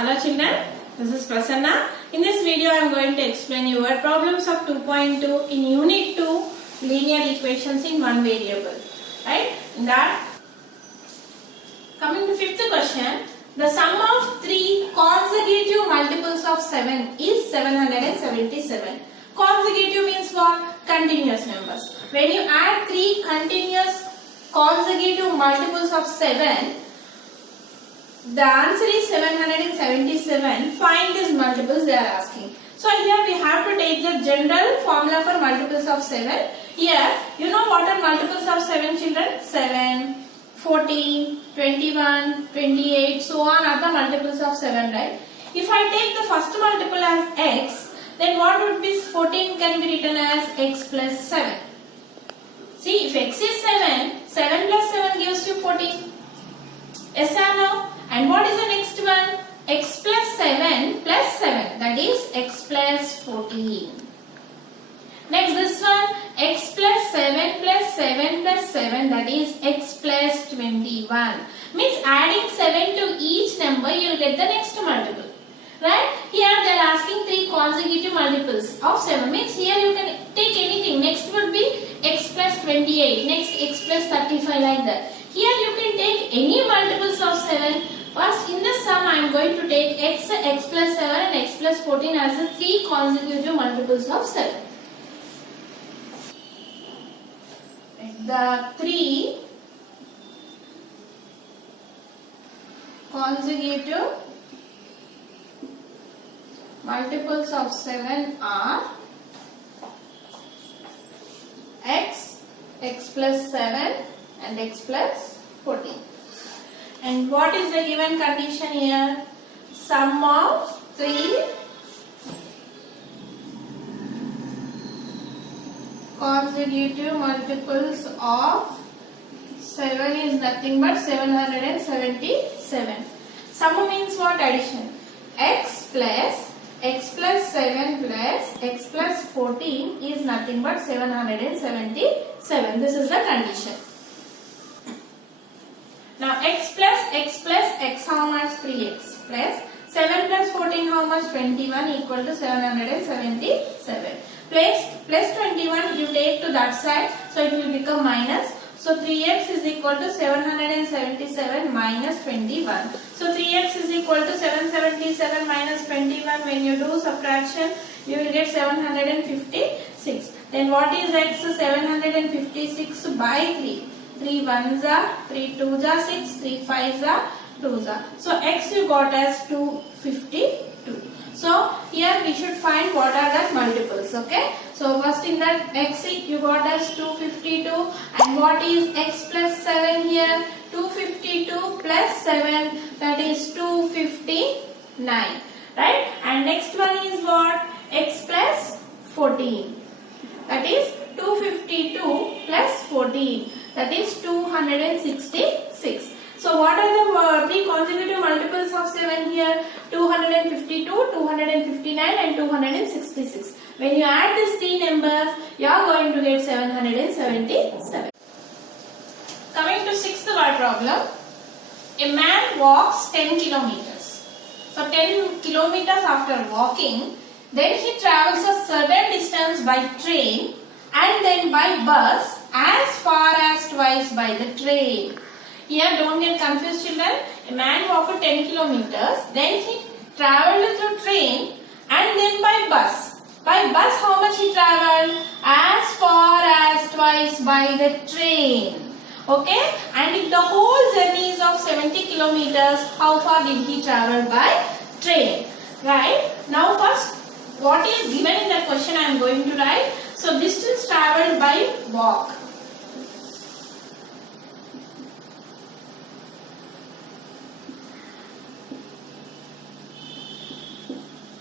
Hello children, this is Prasanna. In this video I am going to explain you word problems of 2.2 in unit 2 linear equations in one variable. Right? In that, coming to fifth question, the sum of three consecutive multiples of 7 is 777. Consecutive means what? Continuous numbers. When you add three continuous consecutive multiples of 7, the answer is 777. Find these multiples they are asking. So here we have to take the general formula for multiples of 7. Here, you know what are multiples of 7 children? 7, 14, 21, 28, so on are the multiples of 7, right? If I take the first multiple as x, then what would be 14 can be written as x plus 7. See, if x is 7, 7 plus 7 gives you 14. Yes or no? And what is the next one? X plus 7 plus 7, that is x plus 14. Next this one, x plus 7 plus 7 plus 7, that is x plus 21. Means adding 7 to each number you will get the next multiple. Right? Here they are asking three consecutive multiples of 7. Means here you can take anything. Next would be x plus 28. Next x plus 35 like that. Here you can take any multiples of 7. First in the sum I am going to take x plus 7 and x plus 14 as the three consecutive multiples of 7. The three consecutive multiples of 7 are x, x plus 7 and x plus 14. And what is the given condition here? Sum of three consecutive multiples of 7 is nothing but 777. Sum means what? Addition. X plus 7 plus x plus 14 is nothing but 777. This is the condition. Now x how much? 3x plus 7 plus 14 how much? 21 equal to 777. Plus 21 you take to that side, so it will become minus. So 3x is equal to 777 minus 21. So 3x is equal to 777 minus 21. When you do subtraction, you will get 756. Then what is x? 756 by 3. 3 1s are, 3 2s are 6, 3 5s are 2s are. So x you got as 252. So here we should find what are the multiples. Okay. So first in that x you got as 252, and what is x plus 7 here? 252 plus 7, that is 259. Right. And next one is what? X plus 14. That is 252 plus 14. That is 266. So what are the three consecutive multiples of 7 here? 252, 259 and 266. When you add these three numbers, you are going to get 777. Coming to sixth word problem. A man walks 10 kilometers. So 10 kilometers after walking, then he travels a certain distance by train and then by bus as far as twice by the train. Here don't get confused children. A man walked 10 kilometers, then he travelled through train and then by bus. By bus how much he travelled? As far as twice by the train. Okay? And if the whole journey is of 70 kilometers, how far did he travel by train? Right? Now first, what is given in the question I am going to write. So distance travelled by walk.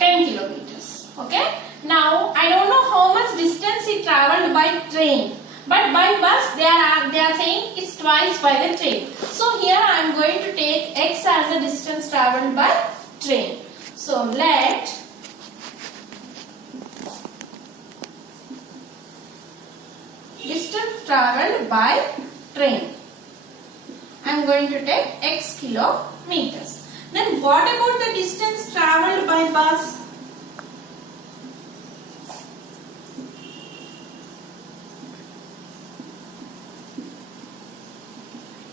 Kilometers. Okay. Now I don't know how much distance he travelled by train, but by bus they are saying it's twice by the train. So here I am going to take x as the distance travelled by train. So let distance travelled by train. I am going to take x kilometers. Then what about the distance travelled by bus?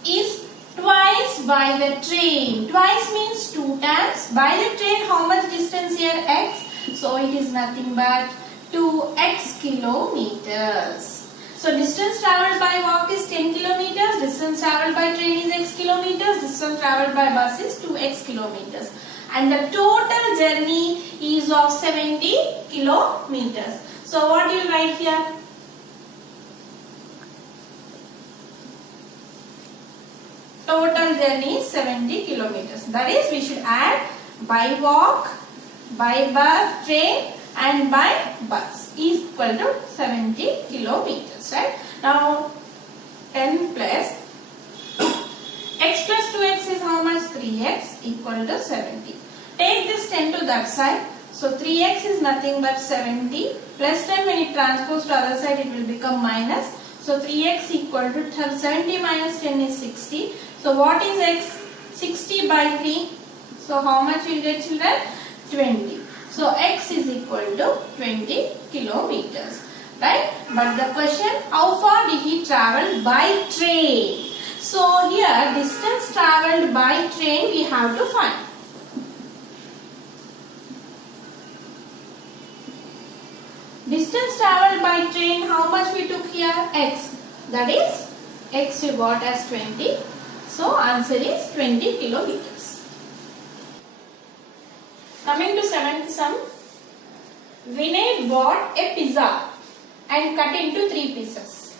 Is twice by the train. Twice means 2 times. By the train, how much distance here? X. So it is nothing but 2x kilometers. So distance travelled by walk is 10 kilometers. Distance travelled by train is x kilometers. Distance travelled by bus is 2x kilometers. And the total journey is of 70 kilometers. So what do you write here? Total journey is 70 kilometers. That is, we should add by walk, by bus, train and by bus is equal to 70 kilometers. Right? Now 10 plus x plus 2x is how much? 3x equal to 70. Take this 10 to that side. So 3x is nothing but 70. Plus 10, when it transposed to other side, it will become minus. So 3x equal to 70 minus 10 is 60. So what is x? 60 by 3. So how much will get, children? 20. So x is equal to 20 kilometers. Right? But the question, how far did he travel by train? So here distance travelled by train we have to find. Distance travelled by train, how much we took here? X. That is, x you got as 20. So answer is 20 kilometers. Coming to 7th sum. Vinay bought a pizza and cut into 3 pieces.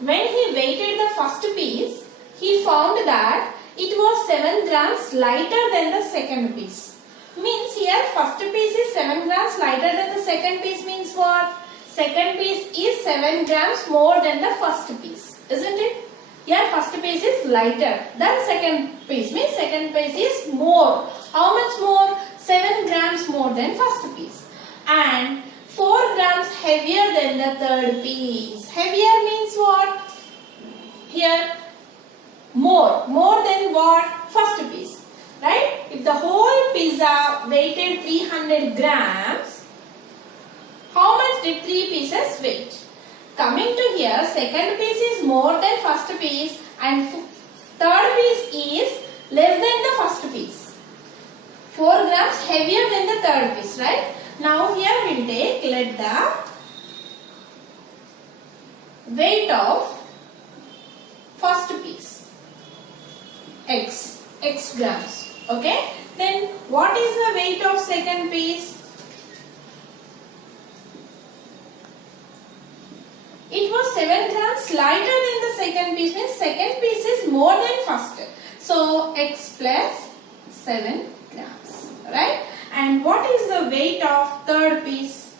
When he weighted the first piece, he found that it was 7 grams lighter than the second piece. Means here first piece is 7 grams lighter than the second piece means what? Second piece is 7 grams more than the first piece. Isn't it? Here first piece is lighter than second piece. Means second piece is more. How much more? 7 grams more than first piece. And 4 grams heavier than the third piece. Heavier means what? Here more. More than what? First piece. Right? If the whole pizza weighted 300 grams, how much did 3 pieces weight? Coming to here, second piece is more than first piece and third piece is less than the first piece. 4 grams heavier than the third piece, right? Now here we will take, let the weight of first piece, x grams. Okay, then what is the weight of second piece? It was 7 grams lighter than the second piece, means second piece is more than first. So x plus 7 grams, right? And what is the weight of third piece?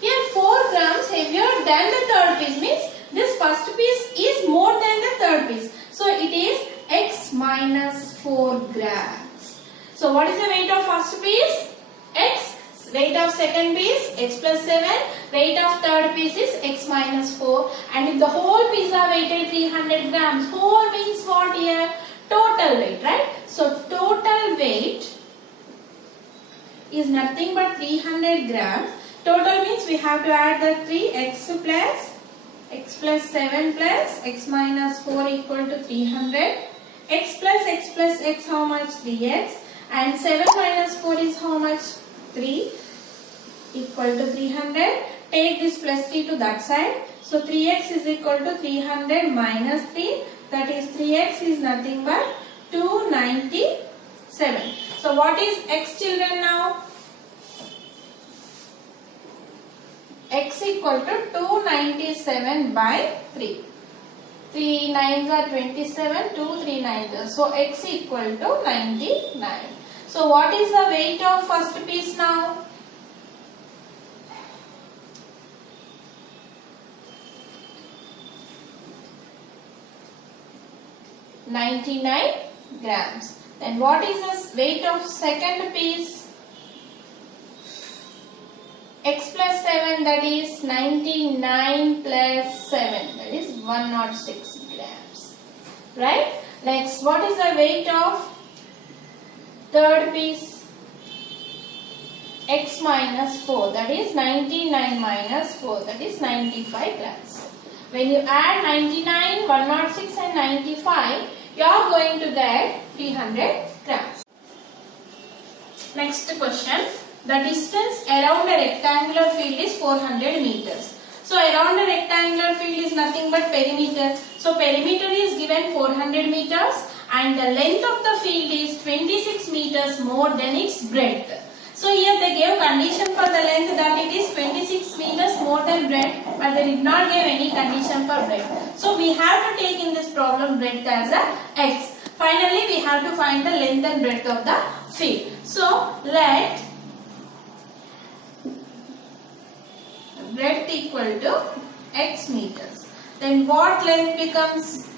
Here 4 grams heavier than the third piece, means this first piece is more than the third piece. So it is x minus 4 grams. So what is the weight of first piece? X. Weight of second piece, x plus 7. Weight of third piece is x minus 4. And if the whole pizza weighted 300 grams, whole means what here? Total weight, right? So total weight is nothing but 300 grams. Total means we have to add the 3, x plus 7 plus x minus 4 equal to 300. X plus x how much? 3x. And 7 minus 4 is how much? 3 equal to 300. Take this plus 3 to that side. So 3x is equal to 300 minus 3. That is 3x is nothing but 297. So what is x, children, now? X equal to 297 by 3. 3 9s are 27, 2 3 9s. So x equal to 99. So what is the weight of first piece now? $99 grams. Then what is the weight of second piece? X plus 7, that is 99 plus 7, that is 106 grams. Right? Next, what is the weight of third piece? X minus 4, that is 99 minus 4, that is 95 grams. When you add 99, 106 and 95, you are going to get 300 grams. Next question. The distance around a rectangular field is 400 meters. So around a rectangular field is nothing but perimeter. So perimeter is given 400 meters and the length of the field is 26 meters more than its breadth. So here they gave condition for the length that it is 26 meters more than breadth, but they did not give any condition for breadth. So we have to take in this problem breadth as a x. Finally we have to find the length and breadth of the field. So let breadth equal to x meters. Then what length becomes?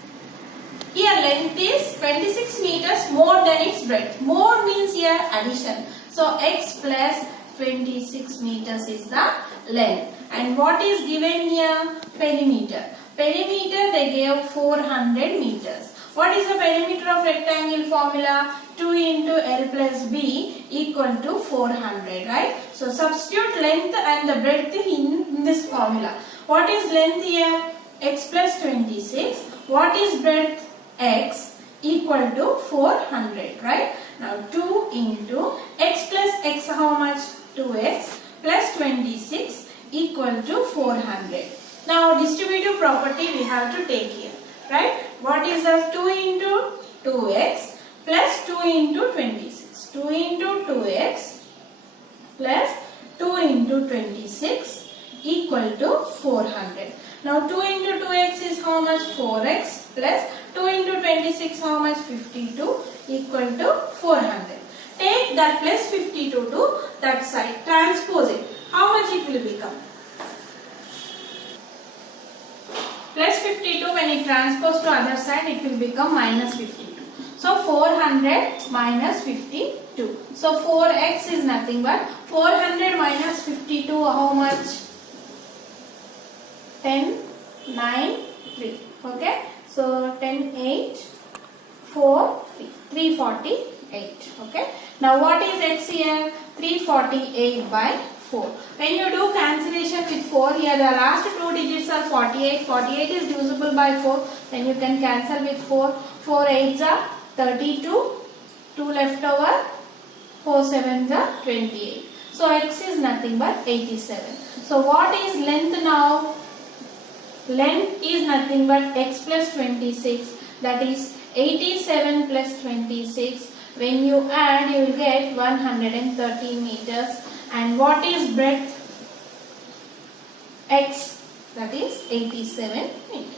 Here length is 26 meters more than its breadth. More means here addition. So x plus 26 meters is the length. And what is given here? Perimeter. Perimeter they gave 400 meters. What is the perimeter of rectangle formula? 2 into L plus B equal to 400, right? So substitute length and the breadth in this formula. What is length here? X plus 26. What is breadth? X equal to 400, right? Now 2 into x plus x, how much? 2x plus 26 equal to 400. Now distributive property we have to take here, right? What is the 2 into 2x plus 2 into 26? 2 into 2x plus 2 into 26 equal to 400. Now 2 into 2x is how much? 4x plus 2 into 26 how much? 52 equal to 400. Take that plus 52 to that side. Transpose it. How much it will become? Plus 52 when it transpose to other side it will become minus 52. So 400 minus 52. So 4x is nothing but 400 minus 52 how much? 10, 9, 3. Okay. So 10, 8, 4, 3. 348. Okay. Now what is x here? 348 by 4. When you do cancellation with 4, here the last two digits are 48. 48 is divisible by 4. Then you can cancel with 4. 4 8s are 32. 2 left over. 4 7s are 28. So x is nothing but 87. So what is length now? Length is nothing but x plus 26, that is 87 plus 26. When you add you will get 130 meters. And what is breadth? X, that is 87 meters.